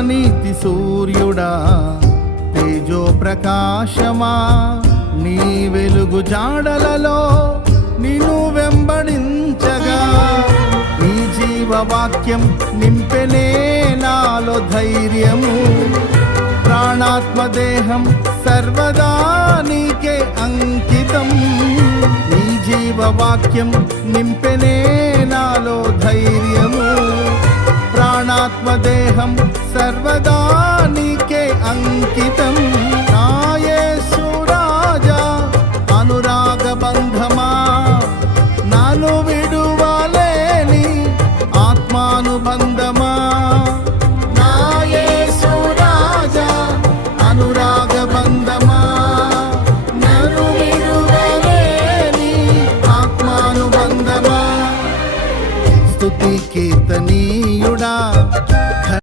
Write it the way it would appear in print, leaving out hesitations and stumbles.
నీతి సూర్యుడా తేజో ప్రకాశమా, నీ వెలుగు జాడలలో నిన్ను వెంబడించగా, నీ జీవవాక్యం నింపెనే నాలో ధైర్యము. ప్రాణాత్మదేహం సర్వదా నీకే అంకితం, నీ జీవవాక్యం నింపెనే నాలో ధైర్యము. ప్రాణాత్మదేహం సర్వదా నీకే అంకితం.